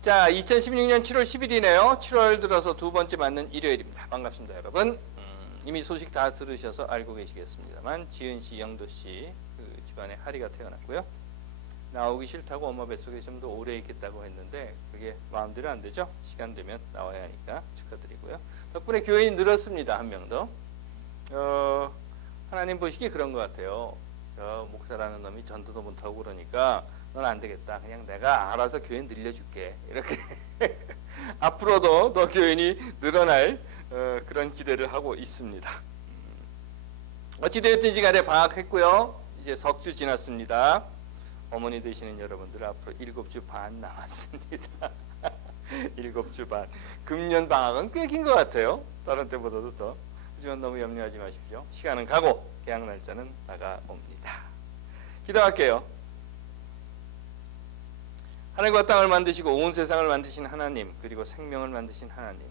자, 2016년 7월 10일이네요. 7월 들어서 두 번째 맞는 일요일입니다. 반갑습니다, 여러분. 이미 소식 다 들으셔서 알고 계시겠습니다만 지은 씨, 영도 씨, 그 집안에 하리가 태어났고요. 나오기 싫다고 엄마 뱃속에 좀 더 오래 있겠다고 했는데 그게 마음대로 안 되죠. 시간 되면 나와야 하니까 축하드리고요. 덕분에 교인이 늘었습니다. 한 명 더. 하나님 보시기에 그런 것 같아요. 저 목사라는 놈이 전도도 못하고 그러니까 넌 안 되겠다. 그냥 내가 알아서 교인 늘려줄게. 이렇게 앞으로도 더 교인이 늘어날 그런 기대를 하고 있습니다. 어찌되었든지 간에 방학했고요. 이제 석주 지났습니다. 어머니 되시는 여러분들 앞으로 7주 반 남았습니다. 7주 반. 금년 방학은 꽤 긴 것 같아요. 다른 때보다도 더. 하지만 너무 염려하지 마십시오. 시간은 가고 개학 날짜는 다가옵니다. 기도할게요. 하늘과 땅을 만드시고 온 세상을 만드신 하나님, 그리고 생명을 만드신 하나님,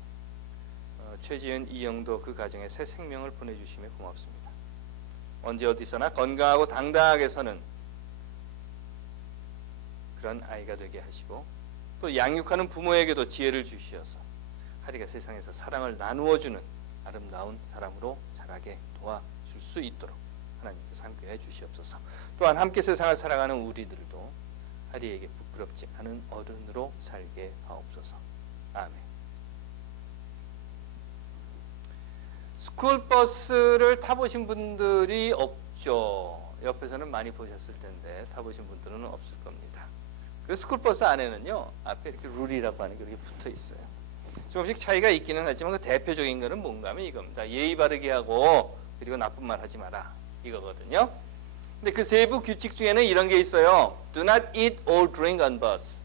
최지은, 이영도 그 가정에 새 생명을 보내주시며 고맙습니다. 언제 어디서나 건강하고 당당하게 서는 그런 아이가 되게 하시고 또 양육하는 부모에게도 지혜를 주시어서 하리가 세상에서 사랑을 나누어주는 아름다운 사람으로 자라게 도와줄 수 있도록 하나님께서 함께해 주시옵소서. 또한 함께 세상을 살아가는 우리들도 하리에게 부끄럽지 않은 어른으로 살게 하옵소서. 아멘. 스쿨버스를 타보신 분들이 없죠. 옆에서는 많이 보셨을 텐데 타보신 분들은 없을 겁니다. 그 스쿨버스 안에는요, 앞에 이렇게 룰이라고 하는 게 이렇게 붙어 있어요. 조금씩 차이가 있기는 하지만 그 대표적인 거는 뭔가 하면 이겁니다. 예의 바르게 하고 그리고 나쁜 말 하지 마라. 이거거든요. 근데 그 세부 규칙 중에는 이런 게 있어요. Do not eat or drink on bus.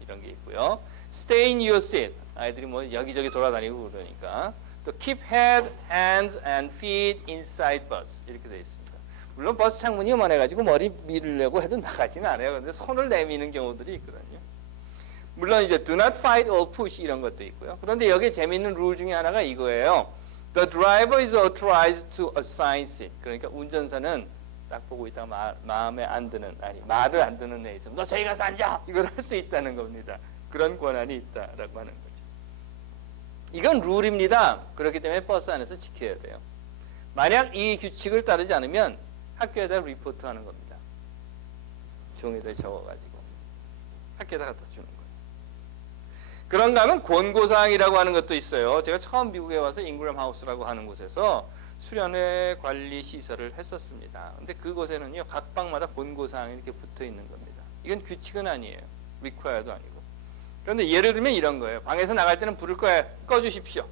이런 게 있고요. Stay in your seat. 아이들이 뭐 여기저기 돌아다니고 그러니까. 또 keep head, hands and feet inside bus. 이렇게 되어 있습니다. 물론 버스 창문이 요만해가지고 머리 밀으려고 해도 나가지는 않아요. 근데 손을 내미는 경우들이 있거든요. 물론 이제 do not fight or push 이런 것도 있고요. 그런데 여기 재미있는 룰 중에 하나가 이거예요. The driver is authorized to assign seat. 그러니까 운전사는 딱 보고 있다가 마음에 안 드는, 아니 말을 안 듣는 애 있으면 너 저기 가서 앉아! 이걸 할 수 있다는 겁니다. 그런 권한이 있다라고 하는 거죠. 이건 룰입니다. 그렇기 때문에 버스 안에서 지켜야 돼요. 만약 이 규칙을 따르지 않으면 학교에다 리포트하는 겁니다. 종이들 적어가지고 학교에다 갖다 주는 거예요. 그런가 하면 권고사항이라고 하는 것도 있어요. 제가 처음 미국에 와서 잉그램 하우스라고 하는 곳에서 수련회 관리 시설을 했었습니다. 근데 그곳에는요, 각 방마다 권고사항이 이렇게 붙어 있는 겁니다. 이건 규칙은 아니에요. require도 아니고. 그런데 예를 들면 이런 거예요. 방에서 나갈 때는 불을 꺼주십시오.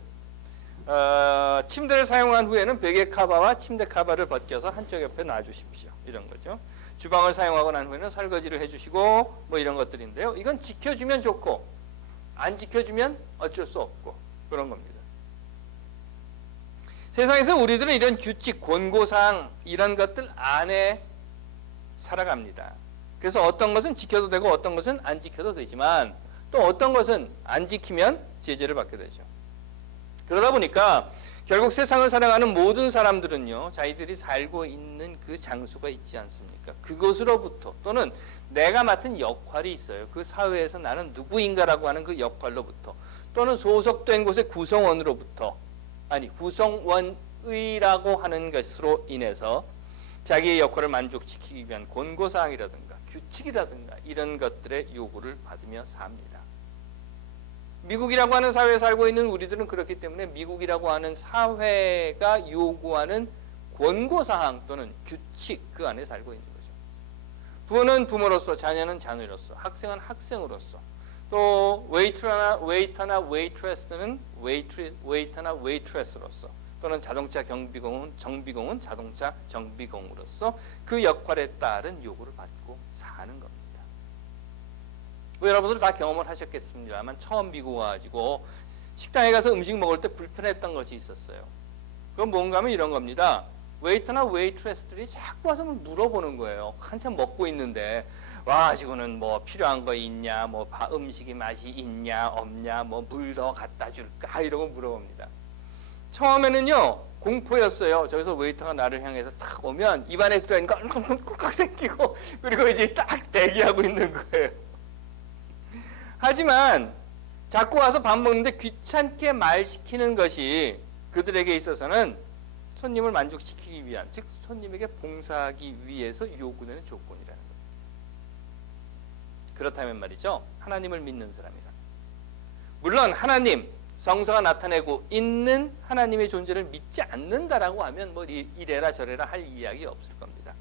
침대를 사용한 후에는 베개 카바와 침대 카바를 벗겨서 한쪽 옆에 놔주십시오. 이런 거죠. 주방을 사용하고 난 후에는 설거지를 해주시고 뭐 이런 것들인데요. 이건 지켜주면 좋고 안 지켜주면 어쩔 수 없고 그런 겁니다. 세상에서 우리들은 이런 규칙, 권고사항 이런 것들 안에 살아갑니다. 그래서 어떤 것은 지켜도 되고 어떤 것은 안 지켜도 되지만 또 어떤 것은 안 지키면 제재를 받게 되죠. 그러다 보니까 결국 세상을 살아가는 모든 사람들은요, 자기들이 살고 있는 그 장소가 있지 않습니까? 그것으로부터 또는 내가 맡은 역할이 있어요. 그 사회에서 나는 누구인가라고 하는 그 역할로부터 또는 소속된 곳의 구성원으로부터 아니 구성원의라고 하는 것으로 인해서 자기의 역할을 만족시키기 위한 권고사항이라든가 규칙이라든가 이런 것들의 요구를 받으며 삽니다. 미국이라고 하는 사회에 살고 있는 우리들은 그렇기 때문에 미국이라고 하는 사회가 요구하는 권고사항 또는 규칙 그 안에 살고 있는 거죠. 부모는 부모로서, 자녀는 자녀로서, 학생은 학생으로서, 또 웨이터나 웨이트레스는 웨이터나 웨이트레스로서, 또는 자동차 정비공은 자동차 정비공으로서 그 역할에 따른 요구를 받고 사는 겁니다. 여러분들 다 경험을 하셨겠습니다만 처음 미국 와가지고 식당에 가서 음식 먹을 때 불편했던 것이 있었어요. 그건 뭔가 하면 이런 겁니다. 웨이터나 웨이트레스들이 자꾸 와서 물어보는 거예요. 한참 먹고 있는데 와 지금은 뭐 필요한 거 있냐, 뭐 음식이 맛이 있냐 없냐, 뭐 물 더 갖다 줄까 이러고 물어봅니다. 처음에는요 공포였어요. 저기서 웨이터가 나를 향해서 탁 오면 입안에 들어있는 거 꿀꺽꿀꺽 생기고 그리고 이제 딱 대기하고 있는 거예요. 하지만 자꾸 와서 밥 먹는데 귀찮게 말 시키는 것이 그들에게 있어서는 손님을 만족시키기 위한, 즉 손님에게 봉사하기 위해서 요구되는 조건이라는 겁니다. 그렇다면 말이죠, 하나님을 믿는 사람이라, 물론 하나님, 성서가 나타내고 있는 하나님의 존재를 믿지 않는다라고 하면 뭐 이래라 저래라 할 이야기 없을 겁니다.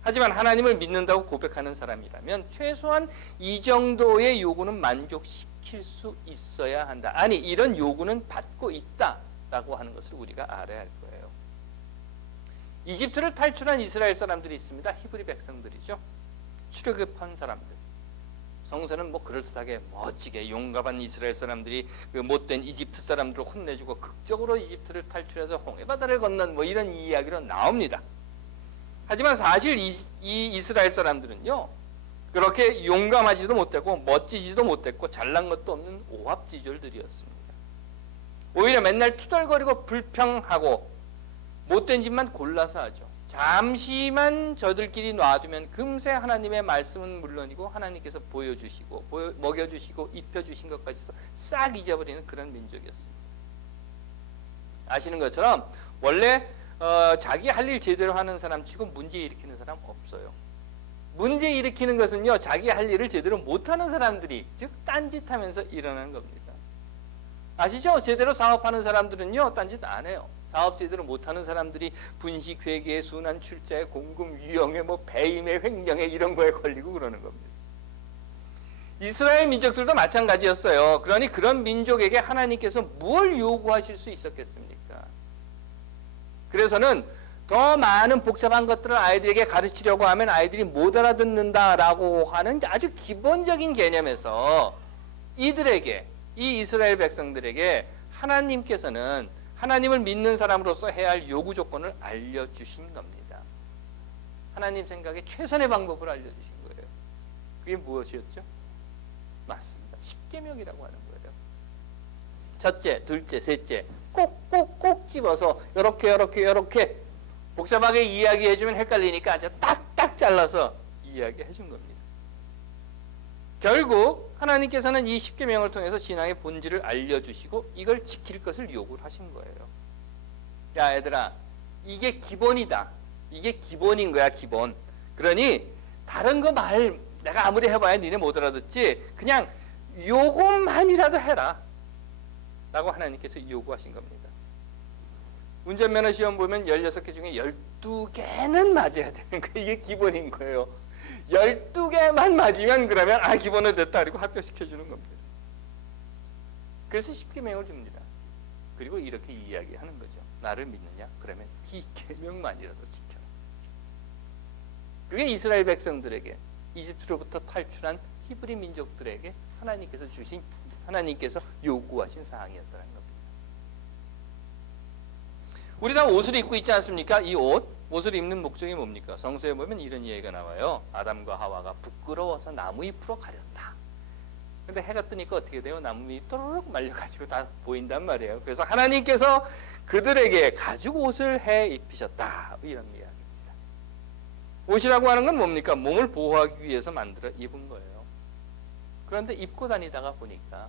하지만 하나님을 믿는다고 고백하는 사람이라면 최소한 이 정도의 요구는 만족시킬 수 있어야 한다. 아니, 이런 요구는 받고 있다라고 하는 것을 우리가 알아야 할 거예요. 이집트를 탈출한 이스라엘 사람들이 있습니다. 히브리 백성들이죠. 출애굽한 사람들. 성서는 뭐 그럴듯하게 멋지게 용감한 이스라엘 사람들이 그 못된 이집트 사람들을 혼내주고 극적으로 이집트를 탈출해서 홍해바다를 건넌 뭐 이런 이야기로 나옵니다. 하지만 사실 이 이스라엘 사람들은요, 그렇게 용감하지도 못했고 멋지지도 못했고 잘난 것도 없는 오합지졸들이었습니다. 오히려 맨날 투덜거리고 불평하고 못된 짓만 골라서 하죠. 잠시만 저들끼리 놔두면 금세 하나님의 말씀은 물론이고 하나님께서 보여주시고 먹여주시고 입혀주신 것까지도 싹 잊어버리는 그런 민족이었습니다. 아시는 것처럼 원래 자기 할 일 제대로 하는 사람 치고 문제 일으키는 사람 없어요. 문제 일으키는 것은요, 자기 할 일을 제대로 못하는 사람들이, 즉 딴짓하면서 일어나는 겁니다. 아시죠? 제대로 사업하는 사람들은요, 딴짓 안 해요. 사업 제대로 못하는 사람들이 분식, 회계, 순환, 출자에, 공금, 유형에, 뭐 배임에, 횡령에 이런 거에 걸리고 그러는 겁니다. 이스라엘 민족들도 마찬가지였어요. 그러니 그런 민족에게 하나님께서 뭘 요구하실 수 있었겠습니까? 그래서는 더 많은 복잡한 것들을 아이들에게 가르치려고 하면 아이들이 못 알아듣는다라고 하는 아주 기본적인 개념에서 이들에게, 이 이스라엘 백성들에게 하나님께서는 하나님을 믿는 사람으로서 해야 할 요구 조건을 알려주신 겁니다. 하나님 생각에 최선의 방법을 알려주신 거예요. 그게 무엇이었죠? 맞습니다. 십계명이라고 하는 거예요. 첫째, 둘째, 셋째 꼭 집어서 요렇게 복잡하게 이야기해주면 헷갈리니까 아주 딱딱 잘라서 이야기해준 겁니다. 결국 하나님께서는 이 십계명을 통해서 신앙의 본질을 알려주시고 이걸 지킬 것을 요구를 하신 거예요. 야 얘들아, 이게 기본이다. 이게 기본인 거야, 기본. 그러니 다른 거 말 내가 아무리 해봐야 니네 못 알아듣지, 그냥 요것만이라도 해라 라고 하나님께서 요구하신 겁니다. 운전면허 시험 보면 16개 중에 12개는 맞아야 되는 거예요. 이게 기본인 거예요. 12개만 맞으면 그러면 기본은 됐다 그리고 합격시켜주는 겁니다. 그래서 10계명을 줍니다. 그리고 이렇게 이야기하는 거죠. 나를 믿느냐? 그러면 이 계명만이라도 지켜라. 그게 이스라엘 백성들에게, 이집트로부터 탈출한 히브리 민족들에게 하나님께서 요구하신 사항이었다는 겁니다. 우리 다 옷을 입고 있지 않습니까? 이 옷을 입는 목적이 뭡니까? 성서에 보면 이런 이야기가 나와요. 아담과 하와가 부끄러워서 나무잎으로 가렸다. 근데 해가 뜨니까 어떻게 돼요? 나무잎이 또르륵 말려가지고 다 보인단 말이에요. 그래서 하나님께서 그들에게 가죽 옷을 해 입히셨다. 이런 이야기입니다. 옷이라고 하는 건 뭡니까? 몸을 보호하기 위해서 만들어 입은 거예요. 그런데 입고 다니다가 보니까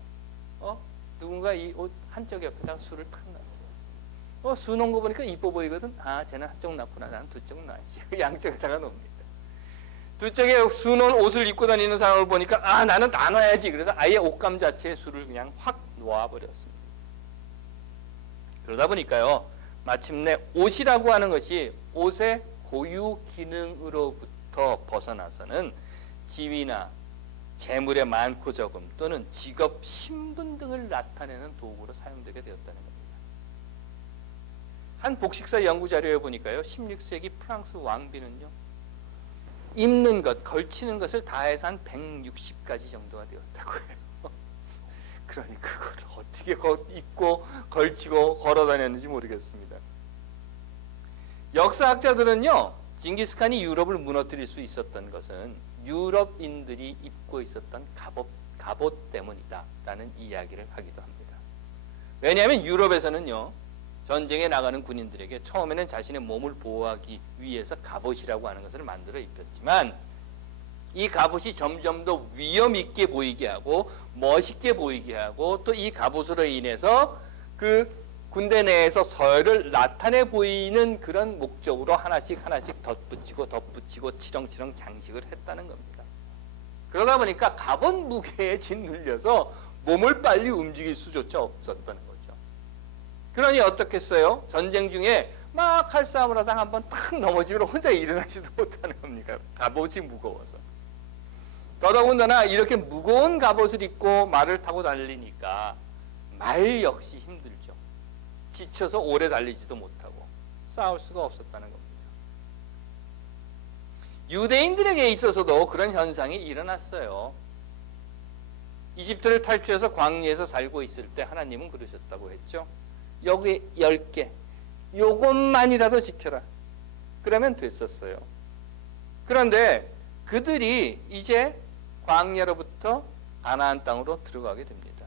누군가 이 옷 한쪽 옆에다가 술을 탁 놨어요. 수 놓은 거 보니까 이뻐 보이거든. 쟤는 한쪽 놨구나. 나는 두 쪽 놔야지. 양쪽에다가 놓습니다. 두 쪽에 수 놓은 옷을 입고 다니는 사람을 보니까 나는 나눠야지. 그래서 아예 옷감 자체에 수를 그냥 확 놓아버렸습니다. 그러다 보니까요, 마침내 옷이라고 하는 것이 옷의 고유 기능으로부터 벗어나서는 지위나 재물의 많고 적음 또는 직업, 신분 등을 나타내는 도구로 사용되게 되었다는 겁니다. 한 복식사 연구 자료에 보니까요, 16세기 프랑스 왕비는요, 입는 것, 걸치는 것을 다 해서 한 160가지 정도가 되었다고 해요. 그러니 그걸 어떻게 입고 걸치고 걸어 다녔는지 모르겠습니다. 역사학자들은요, 징기스칸이 유럽을 무너뜨릴 수 있었던 것은 유럽인들이 입고 있었던 갑옷 때문이다 라는 이야기를 하기도 합니다. 왜냐하면 유럽에서는요, 전쟁에 나가는 군인들에게 처음에는 자신의 몸을 보호하기 위해서 갑옷이라고 하는 것을 만들어 입혔지만 이 갑옷이 점점 더 위험 있게 보이게 하고 멋있게 보이게 하고 또 이 갑옷으로 인해서 그 군대 내에서 서열을 나타내 보이는 그런 목적으로 하나씩 하나씩 덧붙이고 치렁치렁 장식을 했다는 겁니다. 그러다 보니까 갑옷 무게에 짓눌려서 몸을 빨리 움직일 수조차 없었다는 거죠. 그러니 어떻겠어요? 전쟁 중에 막 칼싸움을 하다가 한번 탁 넘어지면 혼자 일어나지도 못하는 겁니다. 갑옷이 무거워서. 더더군다나 이렇게 무거운 갑옷을 입고 말을 타고 달리니까 말 역시 힘들죠. 지쳐서 오래 달리지도 못하고 싸울 수가 없었다는 겁니다. 유대인들에게 있어서도 그런 현상이 일어났어요. 이집트를 탈출해서 광야에서 살고 있을 때 하나님은 그러셨다고 했죠. 여기 10개 요것만이라도 지켜라. 그러면 됐었어요. 그런데 그들이 이제 광야로부터 가나안 땅으로 들어가게 됩니다.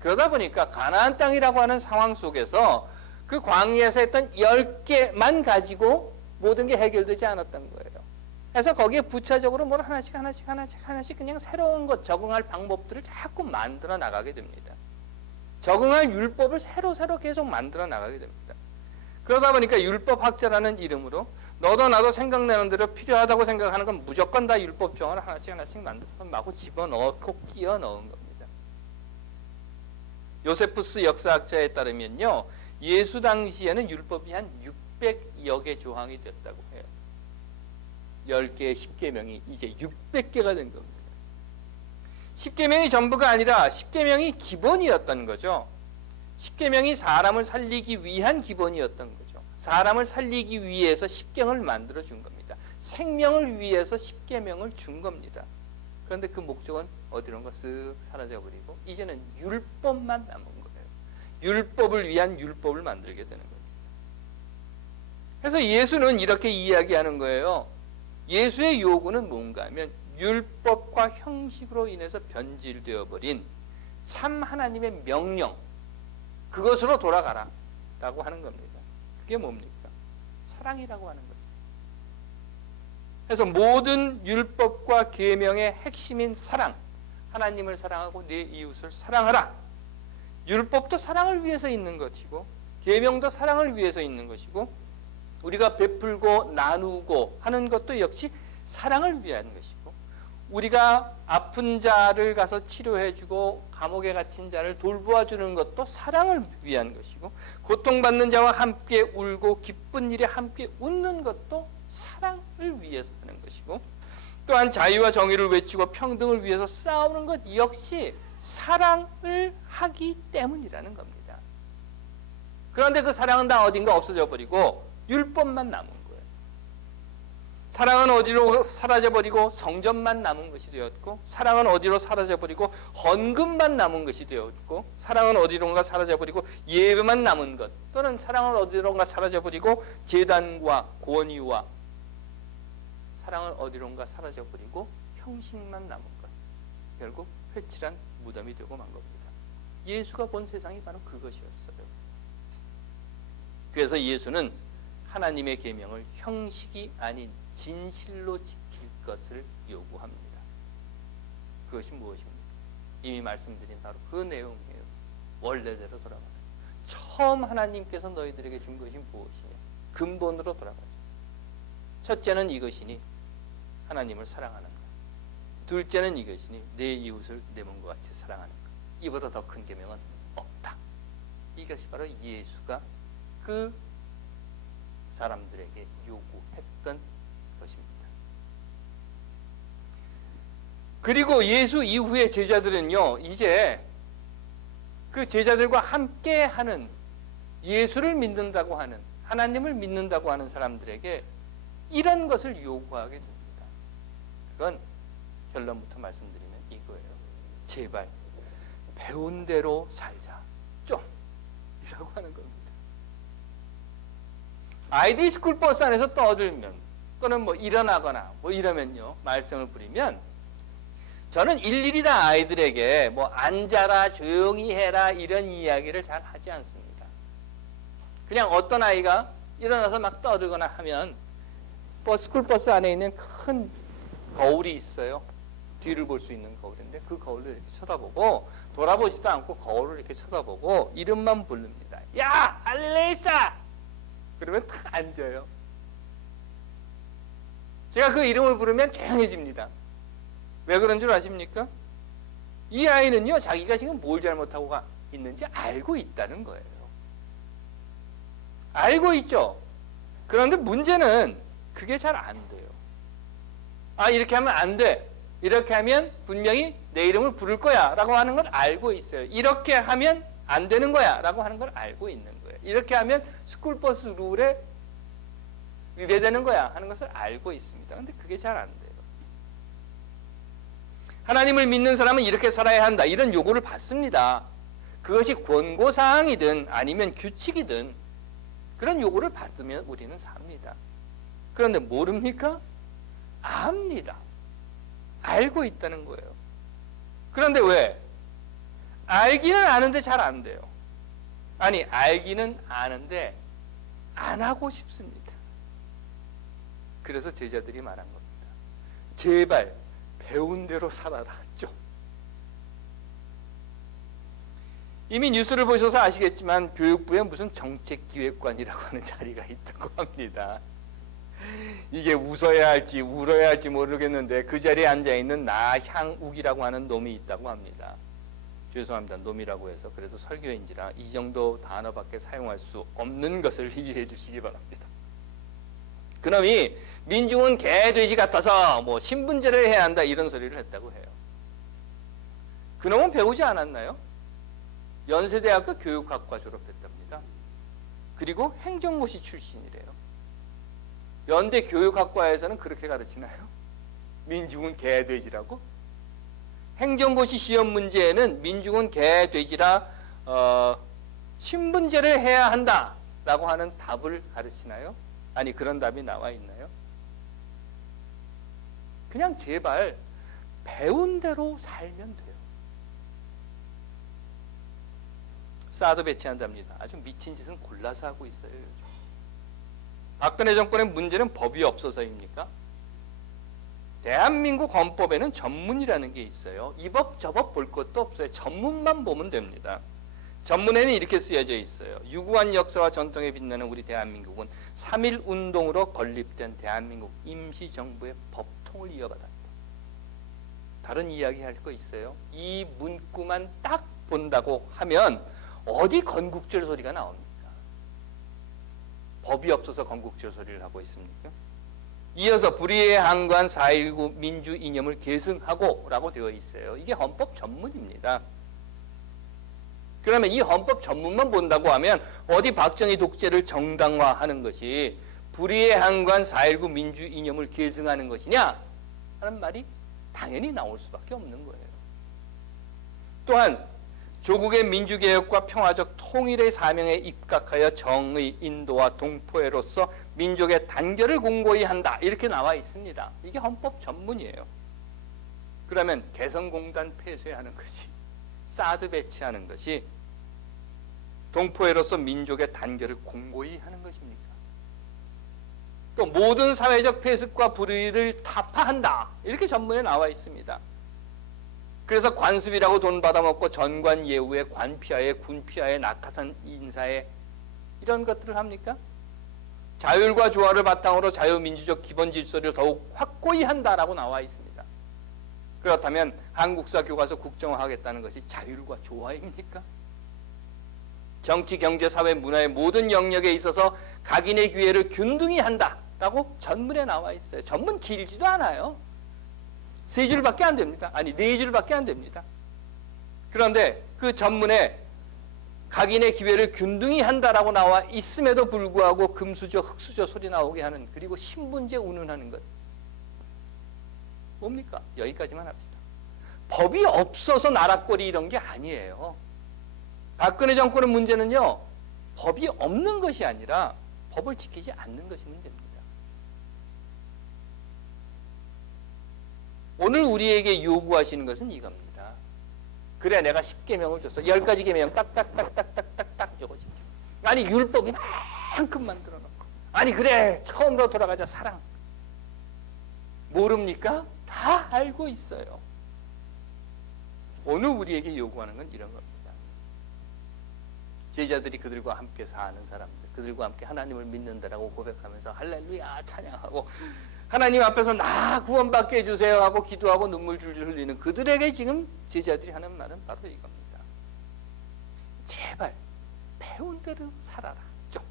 그러다 보니까 가나안 땅이라고 하는 상황 속에서 그 광야에서 했던 10개만 가지고 모든 게 해결되지 않았던 거예요. 그래서 거기에 부차적으로 뭘 하나씩 그냥 새로운 것, 적응할 방법들을 자꾸 만들어 나가게 됩니다. 적응할 율법을 새로 계속 만들어 나가게 됩니다. 그러다 보니까 율법학자라는 이름으로 너도 나도 생각나는 대로 필요하다고 생각하는 건 무조건 다 율법조항을 하나씩 만들어서 마구 집어넣고 끼워 넣은 겁니다. 요세푸스 역사학자에 따르면요, 예수 당시에는 율법이 한 600여 개 조항이 됐다고 해요. 10개의 10계명이 이제 600개가 된 겁니다. 10계명이 전부가 아니라 10계명이 기본이었던 거죠. 10계명이 사람을 살리기 위한 기본이었던 거죠. 사람을 살리기 위해서 10계명을 만들어 준 겁니다. 생명을 위해서 10계명을 준 겁니다. 그런데 그 목적은 어디론가 쓱 사라져버리고 이제는 율법만 남은 거예요. 율법을 위한 율법을 만들게 되는 겁니다. 그래서 예수는 이렇게 이야기하는 거예요. 예수의 요구는 뭔가 하면 율법과 형식으로 인해서 변질되어 버린 참 하나님의 명령, 그것으로 돌아가라 라고 하는 겁니다. 그게 뭡니까? 사랑이라고 하는 거예요. 그래서 모든 율법과 계명의 핵심인 사랑, 하나님을 사랑하고 내 이웃을 사랑하라. 율법도 사랑을 위해서 있는 것이고 계명도 사랑을 위해서 있는 것이고 우리가 베풀고 나누고 하는 것도 역시 사랑을 위한 것이고 우리가 아픈 자를 가서 치료해주고 감옥에 갇힌 자를 돌보아주는 것도 사랑을 위한 것이고 고통받는 자와 함께 울고 기쁜 일에 함께 웃는 것도 사랑을 위해서 하는 것이고 또한 자유와 정의를 외치고 평등을 위해서 싸우는 것 역시 사랑을 하기 때문이라는 겁니다. 그런데 그 사랑은 다 어딘가 없어져 버리고 율법만 남은 거예요. 사랑은 어디로 사라져버리고 성전만 남은 것이 되었고 사랑은 어디로 사라져버리고 헌금만 남은 것이 되었고 사랑은 어디론가 사라져버리고 예배만 남은 것 또는 사랑은 어디론가 사라져버리고 제단과 권위와 사랑은 어디론가 사라져버리고 형식만 남은 것 결국 회칠한 무덤이 되고 만 겁니다. 예수가 본 세상이 바로 그것이었어요. 그래서 예수는 하나님의 계명을 형식이 아닌 진실로 지킬 것을 요구합니다. 그것이 무엇입니까? 이미 말씀드린 바로 그 내용이에요. 원래대로 돌아가라. 처음 하나님께서 너희들에게 준 것이 무엇이냐? 근본으로 돌아가자. 첫째는 이것이니 하나님을 사랑하는 것. 둘째는 이것이니 내 이웃을 내 몸과 같이 사랑하는 것. 이보다 더 큰 계명은 없다. 이것이 바로 예수가 그 사람들에게 요구했던 것입니다. 그리고 예수 이후의 제자들은요, 이제 그 제자들과 함께 하는 예수를 믿는다고 하는 하나님을 믿는다고 하는 사람들에게 이런 것을 요구하게 됩니다. 그건 결론부터 말씀드리면 이거예요. 제발 배운 대로 살자. 좀 이라고 하는 겁니다. 아이들이 스쿨버스 안에서 떠들면 또는 뭐 일어나거나 뭐 이러면요 말썽을 부리면 저는 일일이 다 아이들에게 뭐 앉아라 조용히 해라 이런 이야기를 잘 하지 않습니다. 그냥 어떤 아이가 일어나서 막 떠들거나 하면 스쿨버스 안에 있는 큰 거울이 있어요. 뒤를 볼 수 있는 거울인데 그 거울을 이렇게 쳐다보고 돌아보지도 않고 거울을 이렇게 쳐다보고 이름만 부릅니다. 야, 알레이사! 그러면 탁 앉아요. 제가 그 이름을 부르면 조용해집니다. 왜 그런 줄 아십니까? 이 아이는요, 자기가 지금 뭘 잘못하고 있는지 알고 있다는 거예요. 알고 있죠? 그런데 문제는 그게 잘 안 돼요. 아, 이렇게 하면 안 돼. 이렇게 하면 분명히 내 이름을 부를 거야 라고 하는 걸 알고 있어요. 이렇게 하면 안 되는 거야 라고 하는 걸 알고 있는 거예요. 이렇게 하면 스쿨버스 룰에 위배되는 거야 하는 것을 알고 있습니다. 근데 그게 잘 안 돼요. 하나님을 믿는 사람은 이렇게 살아야 한다. 이런 요구를 받습니다. 그것이 권고사항이든 아니면 규칙이든 그런 요구를 받으면 우리는 삽니다. 그런데 모릅니까? 압니다. 알고 있다는 거예요. 그런데 왜? 알기는 아는데 잘 안 돼요. 아니, 알기는 아는데 안 하고 싶습니다. 그래서 제자들이 말한 겁니다. 제발 배운 대로 살아라. 좀. 이미 뉴스를 보셔서 아시겠지만 교육부에 무슨 정책기획관이라고 하는 자리가 있다고 합니다. 이게 웃어야 할지 울어야 할지 모르겠는데 그 자리에 앉아있는 나향욱이라고 하는 놈이 있다고 합니다. 죄송합니다. 놈이라고 해서 그래도 설교인지라 이 정도 단어밖에 사용할 수 없는 것을 이해해 주시기 바랍니다. 그놈이 민중은 개, 돼지 같아서 뭐 신분제를 해야 한다 이런 소리를 했다고 해요. 그놈은 배우지 않았나요? 연세대학교 교육학과 졸업했답니다. 그리고 행정고시 출신이래요. 연대 교육학과에서는 그렇게 가르치나요? 민중은 개, 돼지라고? 행정고시 시험 문제에는 민중은 개, 돼지라 신분제를 해야 한다 라고 하는 답을 가르치나요? 아니, 그런 답이 나와 있나요? 그냥 제발 배운 대로 살면 돼요. 사드 배치한답니다. 아주 미친 짓은 골라서 하고 있어요. 요즘. 박근혜 정권의 문제는 법이 없어서입니까? 대한민국 헌법에는 전문이라는 게 있어요. 이 법 저 법 볼 것도 없어요. 전문만 보면 됩니다. 전문에는 이렇게 쓰여져 있어요. 유구한 역사와 전통에 빛나는 우리 대한민국은 3.1 운동으로 건립된 대한민국 임시정부의 법통을 이어받았다. 다른 이야기 할 거 있어요? 이 문구만 딱 본다고 하면 어디 건국절 소리가 나옵니까? 법이 없어서 건국절 소리를 하고 있습니까? 이어서 불의에 항거한 4.19 민주 이념을 계승하고 라고 되어 있어요. 이게 헌법 전문입니다. 그러면 이 헌법 전문만 본다고 하면 어디 박정희 독재를 정당화하는 것이 불의에 항거한 4.19 민주 이념을 계승하는 것이냐 하는 말이 당연히 나올 수밖에 없는 거예요. 또한 조국의 민주개혁과 평화적 통일의 사명에 입각하여 정의, 인도와 동포애로서 민족의 단결을 공고히 한다. 이렇게 나와 있습니다. 이게 헌법 전문이에요. 그러면 개성공단 폐쇄하는 것이, 사드 배치하는 것이 동포애로서 민족의 단결을 공고히 하는 것입니까? 또 모든 사회적 폐습과 불의를 타파한다. 이렇게 전문에 나와 있습니다. 그래서 관습이라고 돈 받아먹고 전관 예우에 관피하에 군피하에 낙하산 인사에 이런 것들을 합니까? 자율과 조화를 바탕으로 자유민주적 기본 질서를 더욱 확고히 한다라고 나와 있습니다. 그렇다면 한국사 교과서 국정화하겠다는 것이 자율과 조화입니까? 정치, 경제, 사회, 문화의 모든 영역에 있어서 각인의 기회를 균등히 한다라고 전문에 나와 있어요. 전문 길지도 않아요. 3줄밖에 안 됩니다. 아니 4줄밖에 안 됩니다. 그런데 그 전문에 각인의 기회를 균등히 한다라고 나와 있음에도 불구하고 금수저, 흑수저 소리 나오게 하는, 그리고 신분제 운운하는 것. 뭡니까? 여기까지만 합시다. 법이 없어서 나라꼴이 이런 게 아니에요. 박근혜 정권의 문제는요, 법이 없는 것이 아니라 법을 지키지 않는 것이 문제입니다. 오늘 우리에게 요구하시는 것은 이겁니다. 그래, 내가 10계명을 줬어. 10가지 계명 딱딱딱딱딱딱딱 요거 지켜. 아니 율법 이만큼 만들어 놓고, 아니 그래 처음으로 돌아가자 사랑. 모릅니까? 다 알고 있어요. 오늘 우리에게 요구하는 건 이런 겁니다. 제자들이 그들과 함께 사는 사람들, 그들과 함께 하나님을 믿는다라고 고백하면서 할렐루야 찬양하고 하나님 앞에서 나 구원받게 해주세요 하고 기도하고 눈물 줄줄 흘리는 그들에게 지금 제자들이 하는 말은 바로 이겁니다. 제발 배운 대로 살아라. 좀.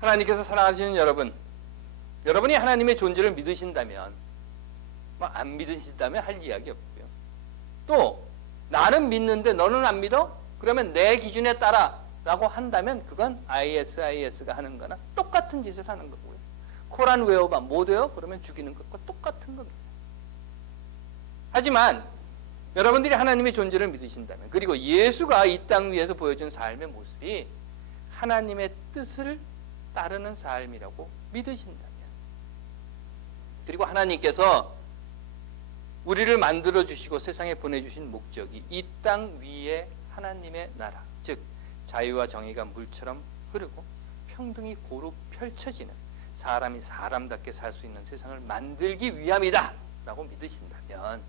하나님께서 사랑하시는 여러분, 여러분이 하나님의 존재를 믿으신다면, 안 믿으신다면 할 이야기 없고요. 또 나는 믿는데 너는 안 믿어? 그러면 내 기준에 따라 라고 한다면 그건 ISIS가 하는 거나 똑같은 짓을 하는 거고요. 코란 외워봐. 못 외워? 그러면 죽이는 것과 똑같은 겁니다. 하지만 여러분들이 하나님의 존재를 믿으신다면, 그리고 예수가 이 땅 위에서 보여준 삶의 모습이 하나님의 뜻을 따르는 삶이라고 믿으신다면, 그리고 하나님께서 우리를 만들어 주시고 세상에 보내주신 목적이 이 땅 위에 하나님의 나라, 즉 자유와 정의가 물처럼 흐르고 평등이 고루 펼쳐지는, 사람이 사람답게 살 수 있는 세상을 만들기 위함이다 라고 믿으신다면,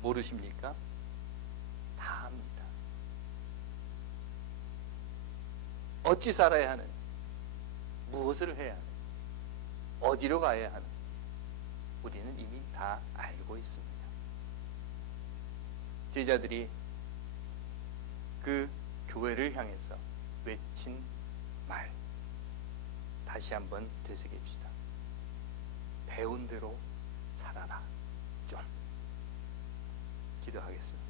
모르십니까? 다 압니다. 어찌 살아야 하는지, 무엇을 해야 하는지, 어디로 가야 하는지 우리는 이미 다 알고 있습니다. 제자들이 그 교회를 향해서 외친 말, 다시 한번 되새깁시다. 배운 대로 살아라. 좀. 기도하겠습니다.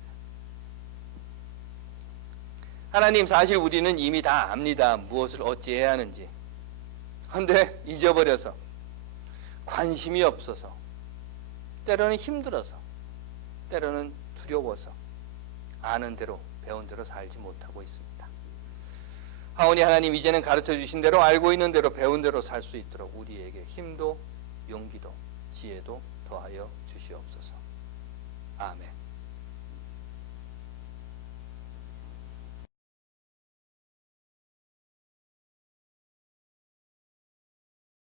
하나님, 사실 우리는 이미 다 압니다. 무엇을 어찌해야 하는지. 그런데 잊어버려서, 관심이 없어서, 때로는 힘들어서, 때로는 두려워서 아는 대로 배운 대로 살지 못하고 있습니다. 하오니 하나님, 이제는 가르쳐 주신 대로, 알고 있는 대로, 배운 대로 살 수 있도록 우리에게 힘도 용기도 지혜도 더하여 주시옵소서. 아멘.